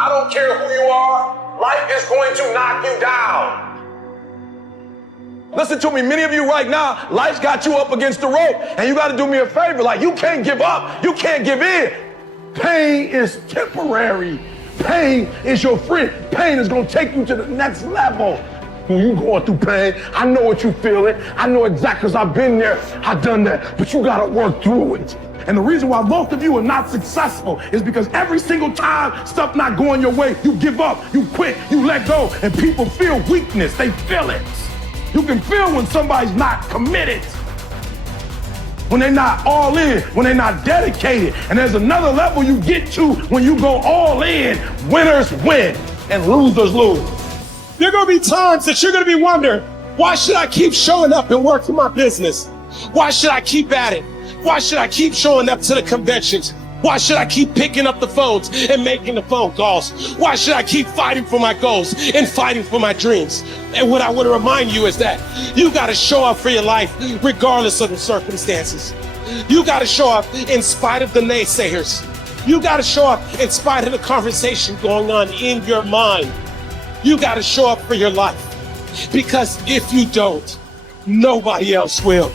I don't care who you are. Life is going to knock you down. Listen to me, many of you right now, life's got you up against the rope, and you got to do me a favor. Like, you can't give up. You can't give in. Pain is temporary. Pain is your friend. Pain is going to take you to the next level. When you going through pain, I know what you feeling. I know exactly, because I've been there. I've done that. But you got to work through it. And the reason why most of you are not successful is because every single time stuff not going your way, you give up, you quit, you let go, and people feel weakness. They feel it. You can feel when somebody's not committed, when they're not all in, when they're not dedicated. And there's another level you get to when you go all in. Winners win and losers lose. There are going to be times that you're going to be wondering, why should I keep showing up and working my business? Why should I keep at it? Why should I keep showing up to the conventions? Why should I keep picking up the phones and making the phone calls? Why should I keep fighting for my goals and fighting for my dreams? And what I want to remind you is that you got to show up for your life regardless of the circumstances. You got to show up in spite of the naysayers. You got to show up in spite of the conversation going on in your mind. You got to show up for your life, because if you don't, nobody else will.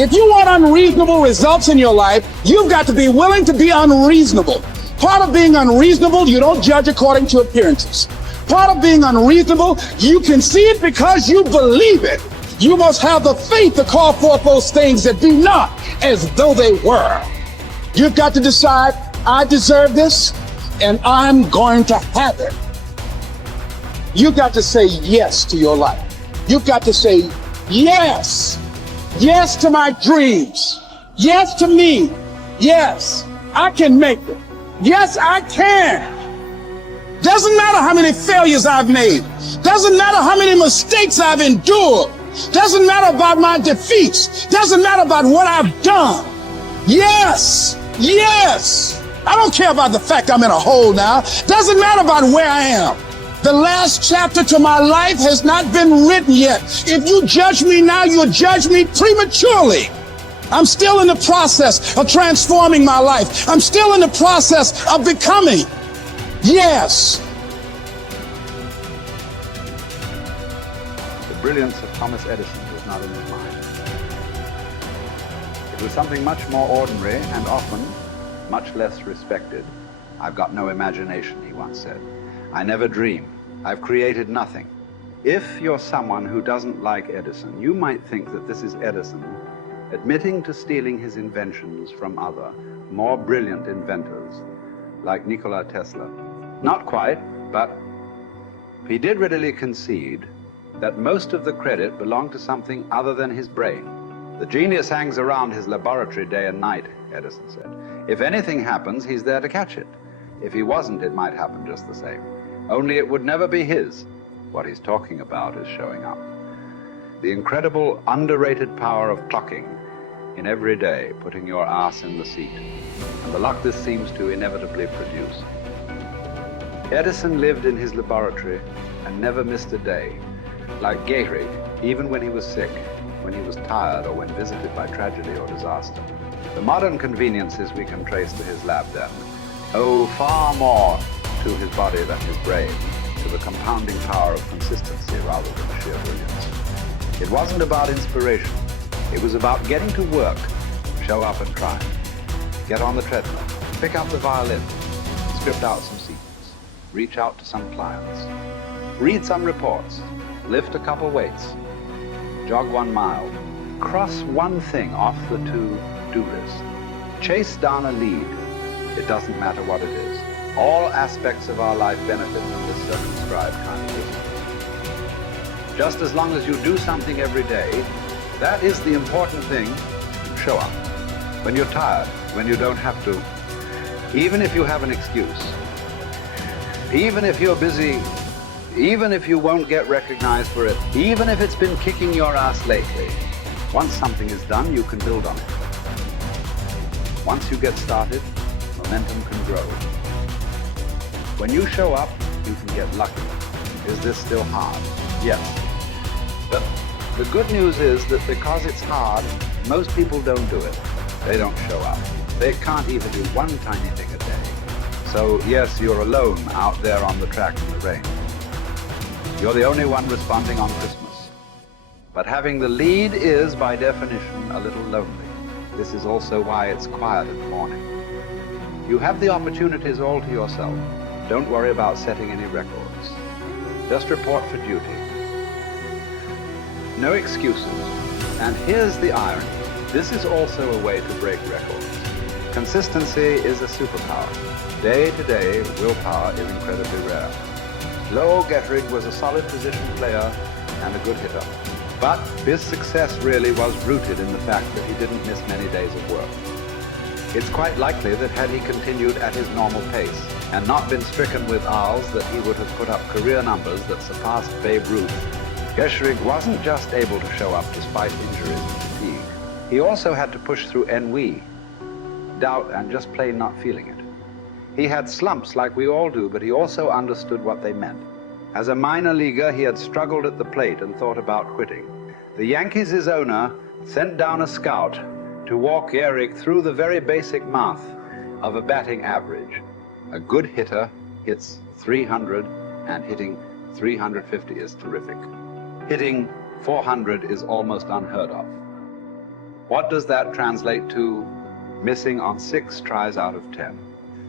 If you want unreasonable results in your life, you've got to be willing to be unreasonable. Part of being unreasonable, you don't judge according to appearances. Part of being unreasonable, you can see it because you believe it. You must have the faith to call forth those things that be not as though they were. You've got to decide, I deserve this, and I'm going to have it. You've got to say yes to your life. You've got to say yes. Yes to my dreams. Yes to me. Yes, I can make it. Yes, I can. Doesn't matter how many failures I've made. Doesn't matter how many mistakes I've endured. Doesn't matter about my defeats. Doesn't matter about what I've done. Yes, yes. I don't care about the fact I'm in a hole now. Doesn't matter about where I am. The last chapter to my life has not been written yet. If you judge me now, you'll judge me prematurely. I'm still in the process of transforming my life. I'm still in the process of becoming. Yes. The brilliance of Thomas Edison was not in his mind. It was something much more ordinary and often much less respected. I've got no imagination, he once said. I never dream. I've created nothing. If you're someone who doesn't like Edison, you might think that this is Edison admitting to stealing his inventions from other, more brilliant inventors, like Nikola Tesla. Not quite, but he did readily concede that most of the credit belonged to something other than his brain. The genius hangs around his laboratory day and night, Edison said. If anything happens, he's there to catch it. If he wasn't, it might happen just the same. Only it would never be his. What he's talking about is showing up. The incredible, underrated power of clocking in every day, putting your ass in the seat, and the luck this seems to inevitably produce. Edison lived in his laboratory and never missed a day. Like Gehrig, even when he was sick, when he was tired, or when visited by tragedy or disaster. The modern conveniences we can trace to his lab then owe far more to his body than his brain, to the compounding power of consistency rather than sheer brilliance. It wasn't about inspiration. It was about getting to work, show up and try. Get on the treadmill, pick up the violin, script out some sequence, reach out to some clients, read some reports, lift a couple weights, jog 1 mile, cross one thing off the to-do list, chase down a lead. It doesn't matter what it is. All aspects of our life benefit from this circumscribed kind of wisdom. Just as long as you do something every day, that is the important thing. Show up. When you're tired, when you don't have to, even if you have an excuse, even if you're busy, even if you won't get recognized for it, even if it's been kicking your ass lately, once something is done, you can build on it. Once you get started, momentum can grow. When you show up, you can get lucky. Is this still hard? Yes. But the good news is that because it's hard, most people don't do it. They don't show up. They can't even do one tiny thing a day. So So yes, you're alone out there on the track in the rain. You're the only one responding on Christmas. But having the lead is, by definition, a little lonely. This is also why it's quiet in the morning. You have the opportunities all to yourself. Don't worry about setting any records. Just report for duty. No excuses. And here's the irony. This is also a way to break records. Consistency is a superpower. Day to day, willpower is incredibly rare. Lowell Getrig was a solid position player and a good hitter. But his success really was rooted in the fact that he didn't miss many days of work. It's quite likely that had he continued at his normal pace and not been stricken with R's, that he would have put up career numbers that surpassed Babe Ruth. Getrig wasn't just able to show up despite injuries and fatigue. He also had to push through ennui, doubt, and just plain not feeling it. He had slumps like we all do, but he also understood what they meant. As a minor leaguer, he had struggled at the plate and thought about quitting. The Yankees' owner sent down a scout to walk Gehrig through the very basic math of a batting average. A good hitter hits 300, and hitting 350 is terrific. Hitting 400 is almost unheard of. What does that translate to? Missing on 6 tries out of 10.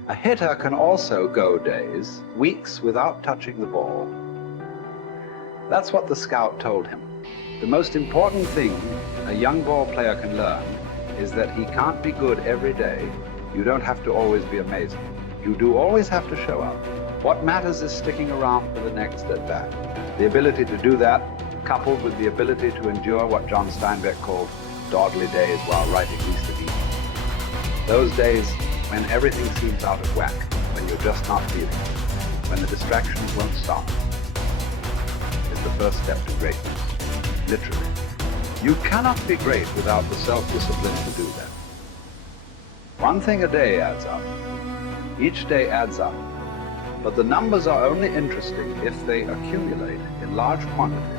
A hitter can also go days, weeks without touching the ball. That's what the scout told him. The most important thing a young ball player can learn is that he can't be good every day. You don't have to always be amazing. You do always have to show up. What matters is sticking around for the next at-bat. The ability to do that, coupled with the ability to endure what John Steinbeck called dogly days while writing Easter Eve. Those days when everything seems out of whack, when you're just not feeling it, when the distractions won't stop, is the first step to greatness. Literally. You cannot be great without the self-discipline to do that. One thing a day adds up. Each day adds up. But the numbers are only interesting if they accumulate in large quantities.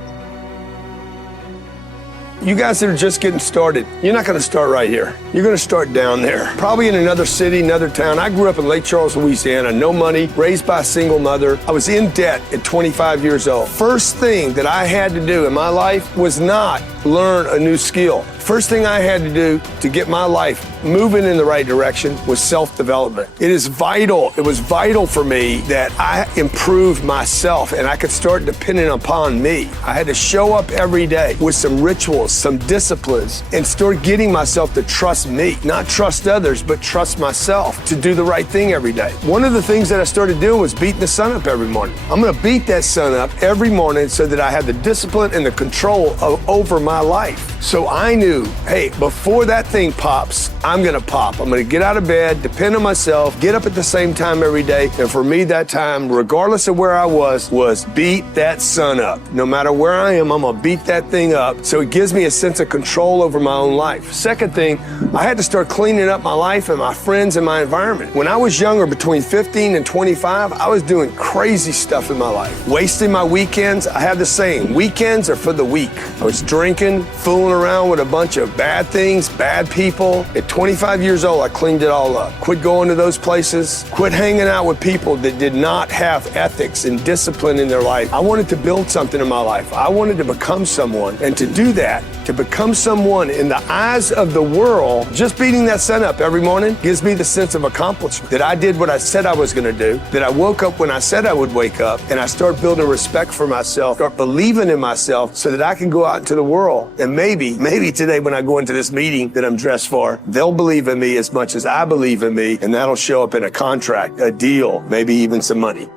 You guys that are just getting started, you're not going to start right here. You're going to start down there, probably in another city, another town. I grew up in Lake Charles, Louisiana, no money, raised by a single mother. I was in debt at 25 years old. First thing that I had to do in my life was not learn a new skill. First thing I had to do to get my life moving in the right direction was self-development. It is vital. It was vital for me that I improved myself and I could start depending upon me. I had to show up every day with some rituals, some disciplines, and start getting myself to trust me, not trust others, but trust myself to do the right thing every day. One of the things that I started doing was beating the sun up every morning. I'm going to beat that sun up every morning so that I have the discipline and the control over my life. So I knew, hey, before that thing pops, I'm going to pop. I'm going to get out of bed, depend on myself, get up at the same time every day. And for me, that time, regardless of where I was beat that sun up. No matter where I am, I'm going to beat that thing up. So it gives me a sense of control over my own life. Second thing, I had to start cleaning up my life and my friends and my environment. When I was younger, between 15 and 25, I was doing crazy stuff in my life. Wasting my weekends. I have the saying, weekends are for the weak. I was drinking, fooling around with a bunch of bad things, bad people. At 25 years old, I cleaned it all up. Quit going to those places. Quit hanging out with people that did not have ethics and discipline in their life. I wanted to build something in my life. I wanted to become someone. And to do that, to become someone in the eyes of the world, just beating that sun up every morning gives me the sense of accomplishment, that I did what I said I was going to do, that I woke up when I said I would wake up, and I start building respect for myself, start believing in myself so that I can go out into the world. And maybe today when I go into this meeting that I'm dressed for, they'll believe in me as much as I believe in me, and that'll show up in a contract, a deal, maybe even some money.